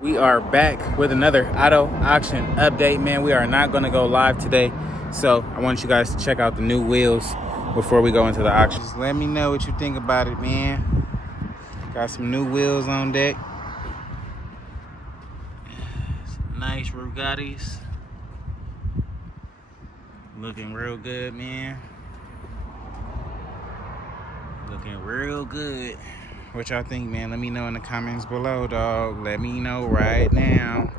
We are back with another auto auction update, man. We are not going to go live today, so I want you guys to check out the new wheels before we go into the auction. Just let me know what you think about it, man. Got some new wheels on deck. Some nice Bugattis. Looking real good, man. Looking real good. What y'all think, man? Let me know in the comments below, dog. Let me know right now.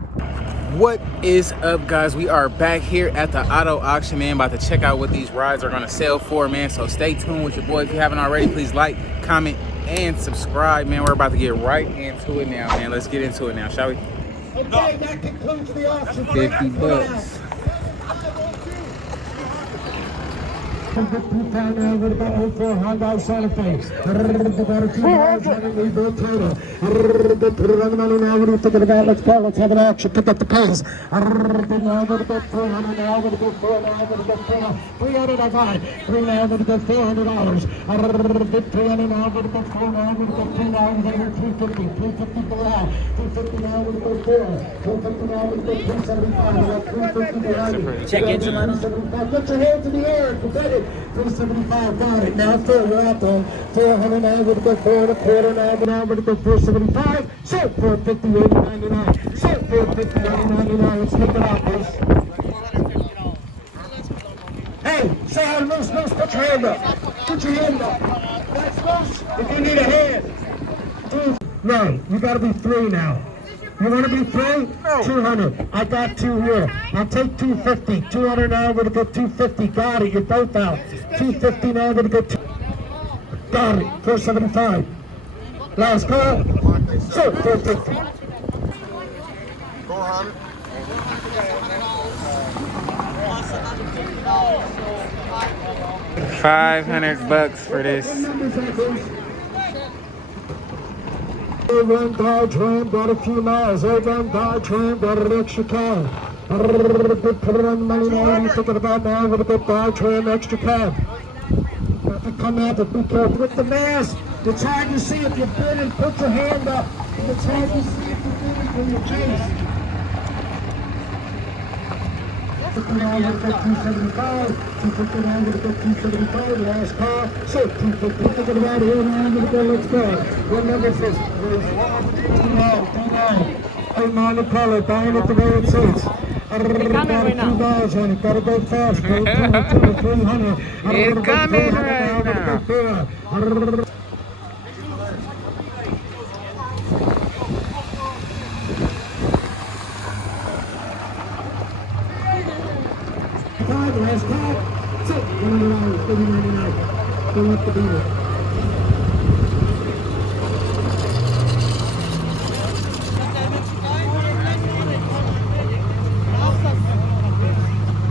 What is up, guys? We are back here at the auto auction, man. About to check out what these rides are gonna sell for, man. So stay tuned with your boy. If you haven't already, please like, comment, and subscribe, man. We're about to get right into it now, man. Let's get into it now, shall we? Okay, that concludes the auction. 50 bucks. Hyundai Santa Fe. Let's go. Let's have an auction. Pick up the pace. $300 I got it. $300 $400. Check engine light on. Put your hands in the air. Forget it. 375, got it. Now fill your up on 400 now, we're going to go 4 and a quarter now, but now we're going to go 475. So 450, 80.99. So 450, 80.99. Let's take it out, boys. Hey, say hi, loose, put your hand up. Put your hand up. That's loose. If you need a hand. No, you got to be 3 now. You want to be 3? No. 200. I got 2 here. I'll take 250. 200 now. I'm going to go 250. Got it. You're both out. 250 now. I'm going to go. Got it. 475. Last call. So 450. 400. $500 for this. Run Dodge Ram, got a few miles. Run Dodge Ram, got an extra cab. Put it on the money now. You're thinking about now. With a good Dodge Ram extra cab. Have to come out, but be careful with the mask. It's hard to see if you're bidding. Put your hand up. It's hard to see if you're bidding from your case. 259 with 275. 259 with 275. Last call. So 250. Thinking about here now. Let's go. What number is this? 39. I'm on the color. Buying it the way it says. $2 on it. Gotta go fast. Go 300. It's coming right now. Last call. So $100. $30.99. Go up the dealer.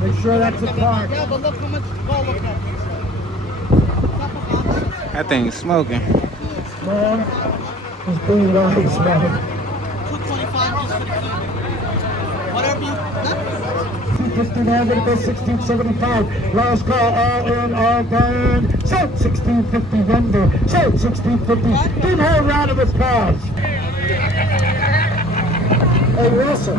Make sure that's a car. Yeah, but look how much ball look at. That thing's smoking. Man, it's being nice, man. 225 just for the key. Whatever you. 250 now, gonna go 1675. Last call, all in, all done. So 1650 vendor. So 1650. Give her a round of applause. Hey, Russell.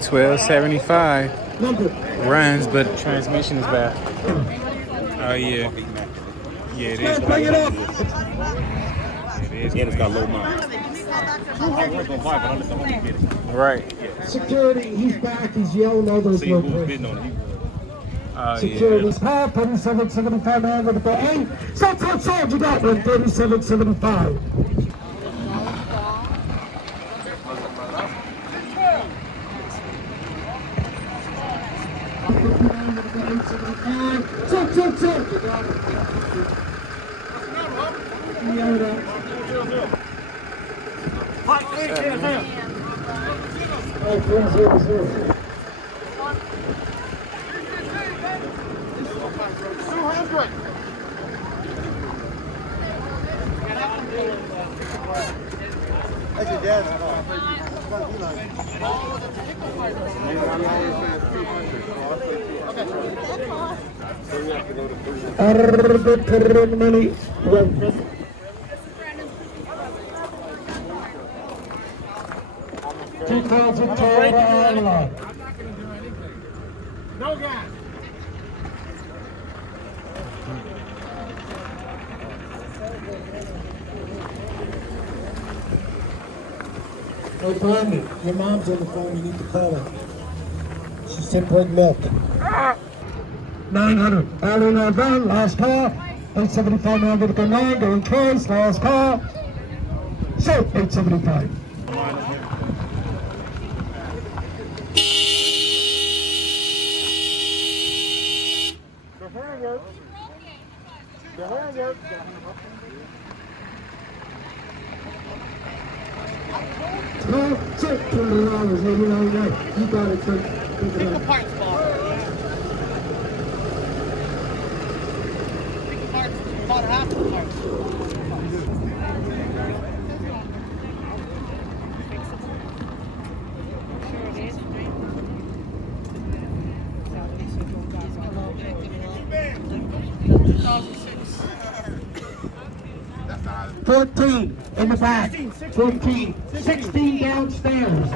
$12.75. Runs, but the transmission is bad. Oh yeah. Yeah, it is. Bring it up. It is. And it's got low miles. Right. Security, he's back. He's yelling all those See who's locations. bidding on it. Oh Security's yeah. high, 37.75 now with the go. Hey, so you got one, 37.75. Arbitrary money. No gas. Hey, Tommy, your mom's on the phone. You need to call her. She said bring milk. 900. All in our van, last call. 875 now with the line, going twice, last call. So, 875. The horn works. No, check $20, maybe $99. You got it, sir. Pick a part spot. Pick a part, about half the part. $14 in the back, 14, 16 downstairs,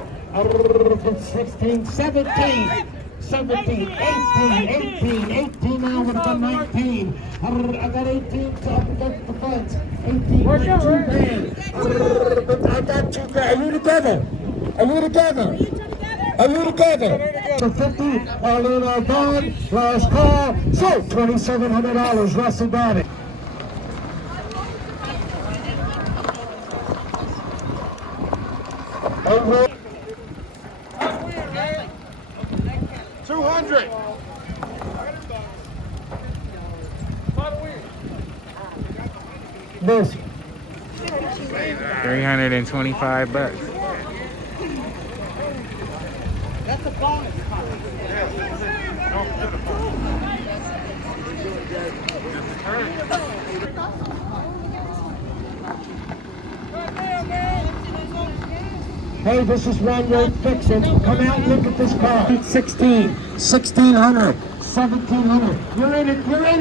16, 17, 17, 18, 18 now with the 19. I got 18 up against the fence, 18 with 2 bands. I got 2 bands. Are you together? Are you together? Are you together? So 50, all in our bond, last call, so $2,700, Russell got it. Over. 200. This. 325 bucks. That's a bonus. Hey, this is Ron Road Fixin'. Come out and look at this car. 16, 1600, 1700. You're in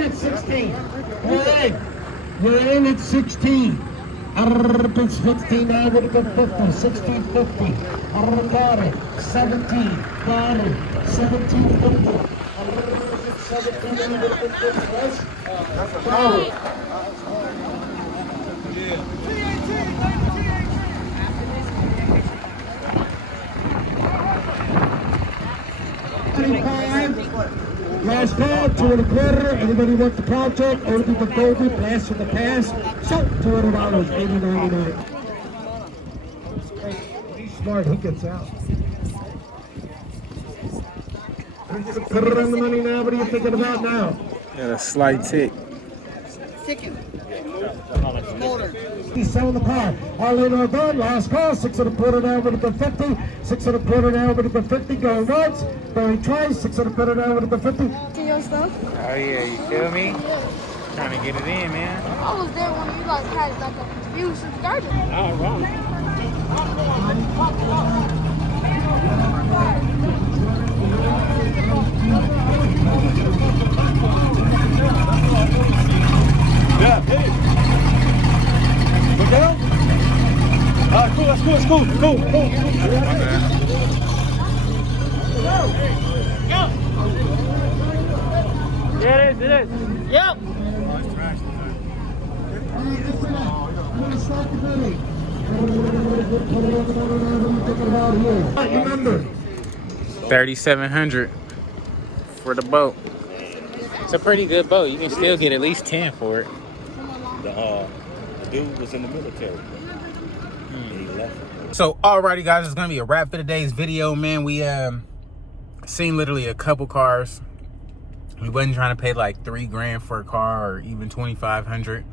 at 16. You're in at 16. It's 15 now with a good 50, 1650. Got it. 17, got it. 1750. 17 now with a good 50. Got it. Last call, 2.25. Anybody want the project? Only the Goldie, blast from the past. So, $200, $80.99. He's smart, he gets out. Put it on the money now, what are you thinking about now? Got a slight tick. Ticking. Motor. He's selling the car. All in or done. Last call. 6.25 now with the 50. 6.25 now with the 50. Going once. Going twice. 6.25 now with the 50. See your stuff? Oh yeah, you feel me? Trying to get it in, man. I was there when you guys had like a few started. Oh, wow. Yeah, hey. Look down. Cool, that's cool. Yeah, it is. Yep. Remember. 3,700 for the boat. It's a pretty good boat. You can still get at least 10 for it. The dude was in the military. He left. So, alrighty, guys, it's gonna be a wrap for today's video, man. We seen literally a couple cars. We wasn't trying to pay like $3,000 for a car or even 2,500.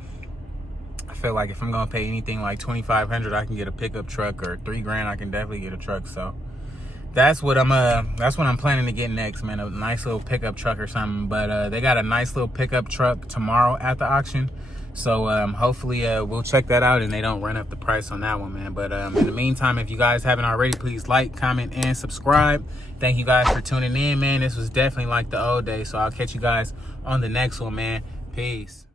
I feel like if I'm gonna pay anything like 2,500, I can get a pickup truck, or $3,000, I can definitely get a truck. So that's what I'm planning to get next, man. A nice little pickup truck or something. But they got a nice little pickup truck tomorrow at the auction. So hopefully we'll check that out and they don't run up the price on that one, man. But in the meantime, if you guys haven't already, please like, comment, and subscribe. Thank you guys for tuning in, man. This was definitely like the old days. So I'll catch you guys on the next one, man. Peace.